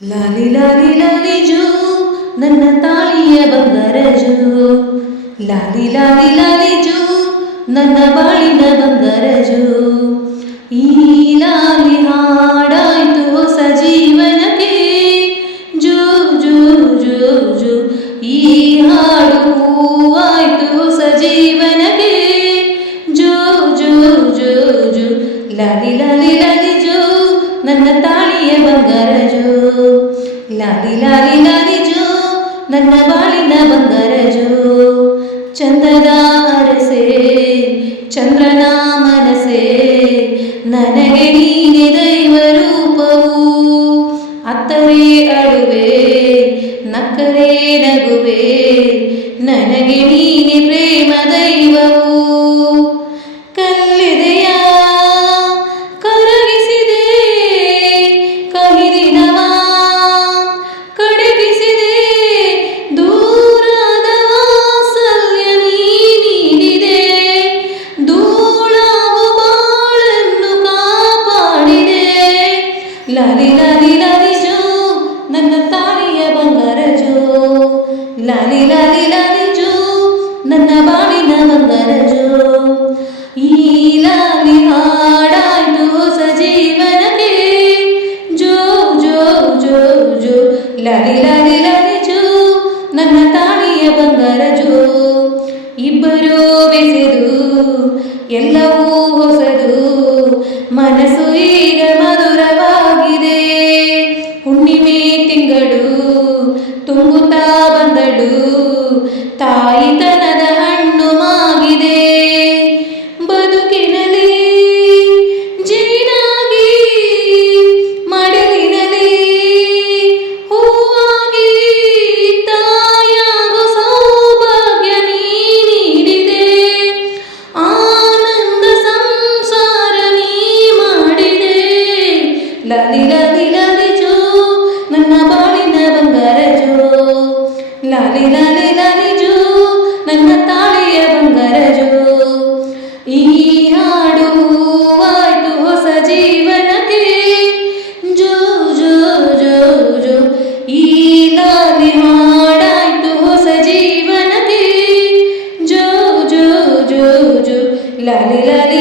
ಲಾಲಿ ಲಾಲಿ ಲಾಲಿ ಜೋ ನನ್ನ ತಾಳಿಯ ಬಂಗಾರ ಜೋ. ಲಾಲಿ ಲಾಲಿ ಲಾಲಿ ಜೋ ನನ್ನ ಬಾಳಿನ ಬಂಗಾರ ಜೋ. ಈ ಲಾಲಿ ಹಾಡಾಯ್ತು ಹೊಸ ಜೀವನಕ್ಕೆ ಜೋ ಜೋ ಜೋ ಜೋ. ಈ ಹಾಡು ಹೂವಾಯ್ತು ಹೊಸ ಜೀವನಕ್ಕೆ ಜೋ ಜೋ ಜೋ ಜೋ. ಲಾಲಿ ಲಾಲಿ ಲಾಲಿ ಜೋ ನನ್ನ ತಾಳಿಯ ಬಂಗಾರ ಜೋ. ಲಾಲಿ ಲಾಲಿ ಲಾಲಿ ಜೋ ನನ್ನ ಬಾಳಿನ ಬಂಗಾರ ಜೋ. ಚಂದದ ಅರಸೆ ಚಂದ್ರನ ಮನಸೆ ನನಗೆ ನೀನೆ ದೈವ ರೂಪವು. ಅತ್ತರೆ ಅಳುವೆ ನಕ್ಕರೆ ನಗುವೆ ನನಗೆ ನೀನೆ ಪ್ರೇಮ ದೈವವು. ಕಲ್ಲೆದೆಯ ಕರಗಿಸಿದೆ ಕಹಿದಿನವ ಕಡೆಗಿಸಿದೆ ದೂರದ ವಾತ್ಸಲ್ಯ ನೀಡಿದೆ. ಧೂಳಾಗು ಬಾಳನ್ನು ಕಾಪಾಡಿದೆ. ಲಾಲಿ ಲಾಲಿ ಲಾಲಿ ಜೋ ನನ್ನ ತಾಳಿಯ ಬಂಗಾರ ಜೋ. ಲಾಲಿ ಲಾಲಿ ಲಾಲಿ ಜೋ ನನ್ನ ಬಾಳಿನ ಬಂಗಾರ ಜೋ. ಈ ಲಾಲಿ ಹಾಡಾಯ್ತು ಹೊಸ ಜೀವನಕ್ಕೆ ಜೋ ಜೋ ಜೋ ಜೋ. ಲಾಲಿ ಲಾಲಿ ಲಾಲಿ ಜೋ ನನ್ನ ತಾಳಿಯ ಬಂಗಾರ ಜೋ. ಇಬ್ಬರು ಬೆಸೆದು ಎಲ್ಲವೂ ಹೊಸದು ಮನಸ್ಸು ಈಗ ಮಧುರವಾಗಿದೆ. ಹುಣ್ಣಿಮೆ ತಿಂಗಳು ತುಂಬುತ್ತಾ ಬಂದಳು ತಾಯಿತನದ ಹಣ್ಣು ಮಾಗಿದೆ. ಬದುಕಿನಲ್ಲಿ ಜೇನಾಗಿ ಮಡಿಲಿನಲ್ಲಿ ಹೂವಾಗಿ ತಾಯಾಗೋ ಸೌಭಾಗ್ಯ ನೀಡಿದೆ. ಆನಂದ ಸಂಸಾರ ನೀ ಮಾಡಿದೆ. ಲಾಲಿ ಲಾಲಿ ಲಾಲಿ ಜೋ ನನ್ನ ಬಾಳಿನ ಬಂಗಾರ ಜೋ. ಲಾಲಿ ಲಾಲಿ ಲಾಲಿ ಜೋ ನನ್ನ ತಾಳಿಯ ಬಂಗಾರ ಜೋ. ಈ ಹಾಡು ಹೂವಾಯ್ತು ಹೊಸ ಜೀವನಕ್ಕೆ ಜೋ ಜೋ ಜೋ ಜೋ. ಈ ಲಾಲಿ ಹಾಡಾಯ್ತು ಹೊಸ ಜೀವನಕ್ಕೆ ಜೋ ಜೋ ಜೋ ಜೋ. ಲಾಲಿ ಲಾಲಿ